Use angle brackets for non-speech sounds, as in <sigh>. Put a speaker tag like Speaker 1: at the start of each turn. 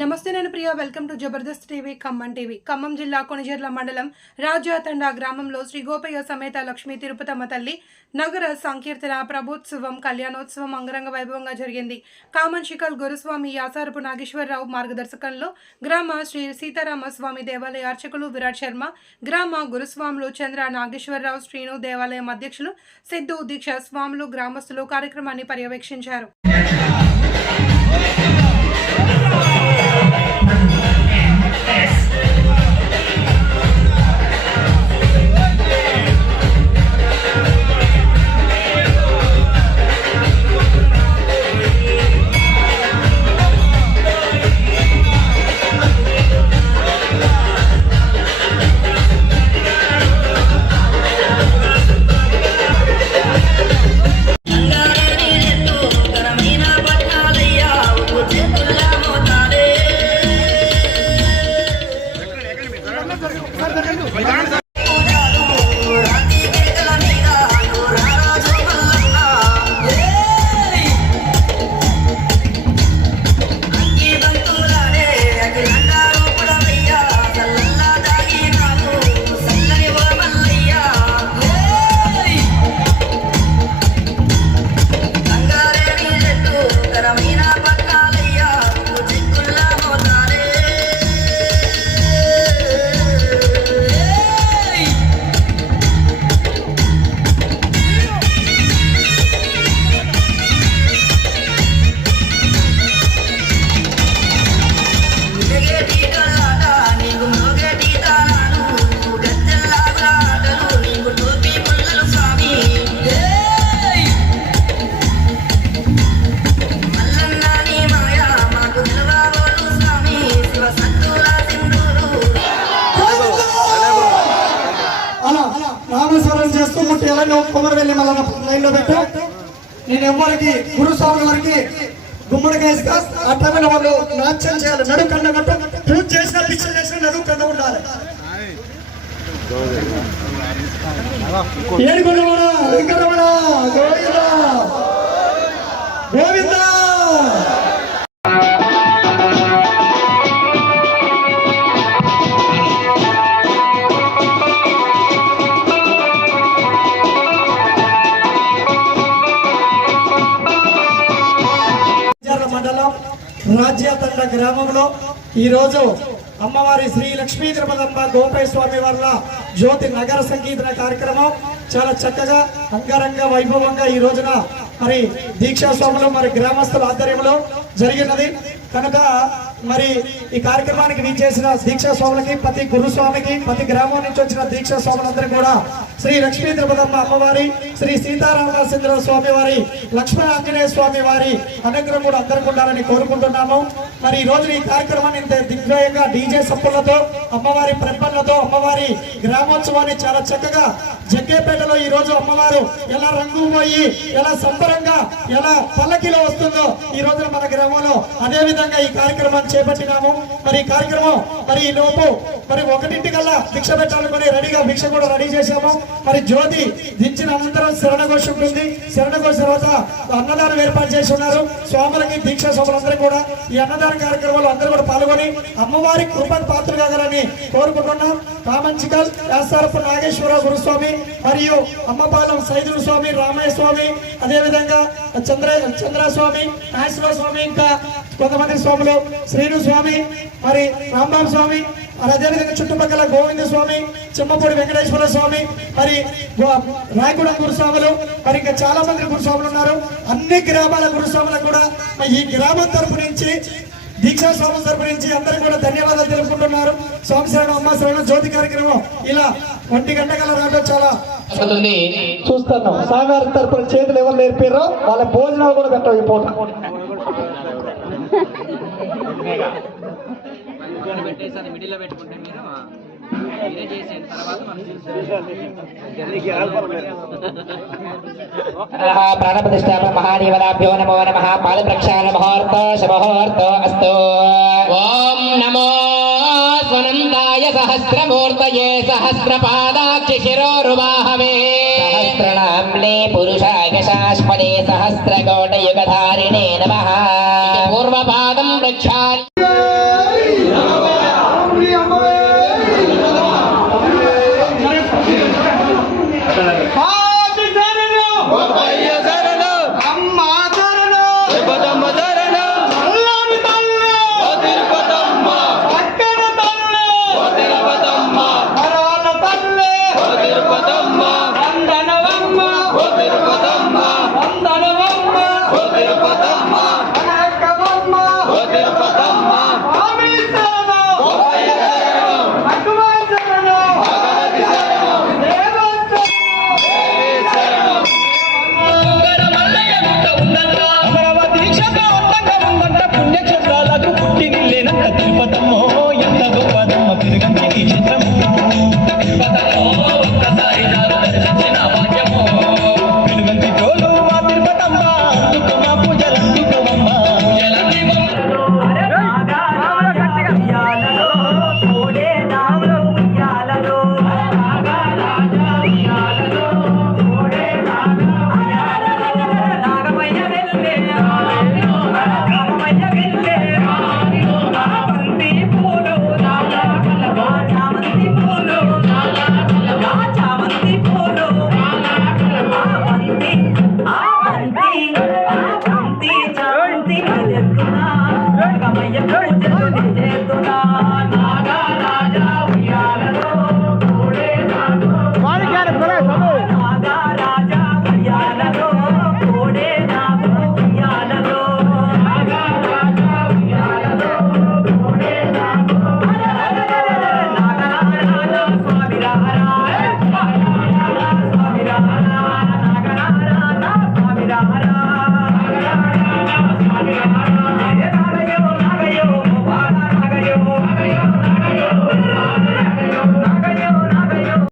Speaker 1: నమస్తే నేను Priya. Welcome to Jabardasth TV Khammam TV. Khammam జిల్లా కొనిజర్ల మండలం రాజాతండ గ్రామంలో శ్రీ గోపయ్య సమేత లక్ష్మీ తిరుపతమ్మ తల్లి నగర సంకీర్తన ప్రభోత్సవం కళ్యాణోత్సవం అంగరంగ వైభవంగా జరిగింది. కామన్షికల్ గురుస్వామి యాసారపు నాగేశ్వరరావు మార్గదర్శకంలో గ్రామ శ్రీ సీతారామ స్వామి దేవాలయ అర్చకులు విరాట్ శర్మ గ్రామ గురుస్వాములు చంద్ర నాగేశ్వరరావు శ్రీను దేవాలయం అధ్యక్షులు సిద్ధు దీక్ష స్వాములు గ్రామస్తులు కార్యక్రమాన్ని పర్యవేక్షించారు.
Speaker 2: నామస్మరణ చేస్తూ ముట్టి నువ్వు కొమరు మళ్ళీ లైన్లో పెట్టు. నేను ఎవరికి గురుస్వామి వారికి గుమ్మడికాయ ఇస్తా అట్టమైన వాళ్ళు నాట్యం చేయాలి. నడు కన్న కట్ట పూజ చేసిన భిక్ష చేసిన నడు కన్న ఉండాలి. ఏడుకొండవాడ వెంకటరమణ గోవింద గోవిందా! రాజ్యాతండ గ్రామంలో ఈరోజు అమ్మవారి శ్రీ లక్ష్మీ తిరుపతమ్మ గోపయ్య స్వామి వార్ల జ్యోతి నగర సంగీతన కార్యక్రమం. చాలా చక్కగా అంగరంగ వైభవంగా ఈ రోజున మరి దీక్షా స్వాములు మరి గ్రామస్తుల ఆధ్వర్యంలో జరిగినది. కనుక మరి ఈ కార్యక్రమానికి చేసిన దీక్షా స్వాములకి ప్రతి గురుస్వామికి ప్రతి గ్రామం నుంచి వచ్చిన దీక్షా స్వాములందరూ కూడా శ్రీ లక్ష్మీ తిరుపతమ్మ అమ్మవారి శ్రీ సీతారామచంద్ర స్వామి వారి లక్ష్మణ ఆంజనేయ స్వామి వారి అనుగ్రహం కూడా అందరికి ఉండాలని కోరుకుంటున్నాము. మరి ఈ రోజు ఈ కార్యక్రమాన్ని ఇంత దిగ్వయంగా డీజే సప్పులతో అమ్మవారి ప్రతిపన్నతో అమ్మవారి గ్రామోత్సవాన్ని చాలా చక్కగా జగ్గేపేటలో ఈ రోజు అమ్మవారు ఎలా రంగు పోయి ఎలా సంబరంగా ఎలా పల్లకిలో వస్తుందో ఈ రోజున మన గ్రామంలో అదే విధంగా ఈ కార్యక్రమాన్ని చేపట్టినాము. మరి ఈ కార్యక్రమం మరి ఈ లోపు మరి ఒకటింటి భిక్ష పెట్టాలనుకుని రెడీగా భిక్ష కూడా రెడీ చేశాము. మరి జ్యోతి దించిన అనంతరం శరణఘోష ఉంటుంది శరణఘోష తర్వాత అన్నదానం ఏర్పాటు చేసి ఉన్నారు. స్వాములకి దీక్ష స్వాములందరూ కూడా ఈ అన్నదాన కార్యక్రమంలో అందరూ కూడా పాల్గొని అమ్మవారి కృపకు పాత్ర కాగలని కోరుకుంటున్నాం. కామంచికల్ యాసారపు నాగేశ్వరరావు గురుస్వామి మరియు అమ్మపాలెం సైదుల స్వామి రామయ్య స్వామి అదేవిధంగా చంద్ర చంద్రస్వామి నాగేశ్వర స్వామి ఇంకా కొంతమంది స్వాములు శ్రీను స్వామి మరి రాంబాబు స్వామి మరి అదేవిధంగా చుట్టుపక్కల గోవింద స్వామి చిమ్మపూడి వెంకటేశ్వర స్వామి మరి రాయగూడెం గురుస్వాములు మరి ఇంకా చాలా మంది గురుస్వాములు ఉన్నారు. అన్ని గ్రామాల గురుస్వాములకు కూడా ఈ గ్రామం తరపు నుంచి దీక్షా స్వామి తరపు నుంచి అందరికీ కూడా ధన్యవాదాలు తెలుపుకుంటున్నారు. స్వామి శరణం అమ్మ శరణం జ్యోతి కార్యక్రమం ఇలా ఒంటి గంట కల్లా రావడం చాలా చూస్తున్నాం. సాగారు తరపున చేతులు ఎవరు నేర్పారో వాళ్ళ భోజనాలు కూడా పెట్టవు ఈ పూట.
Speaker 3: ఇంకోటి పెట్టేసి అది మిడిల్లో పెట్టుకుంటే మీరు మీరే చేసేయండి. తర్వాత మనం <laughs>
Speaker 4: ప్రాణప్రతిష్టాపన మహాదేవతాభ్యో నమో నమ. పాల ప్రక్షాళన ముహూర్త అస్తు. ఓం నమో స్వనందాయ సహస్రమూర్తయే సహస్రపాదాక్షి శిరోరువాహవే సహస్రనామ్నే పురుషాయ శాశ్వతే సహస్రకోటయుగధారిణే నమః. పూర్వపాదం ప్రక్షాళ
Speaker 5: ఎంత గొప్పదమ్మ తిరుగంటి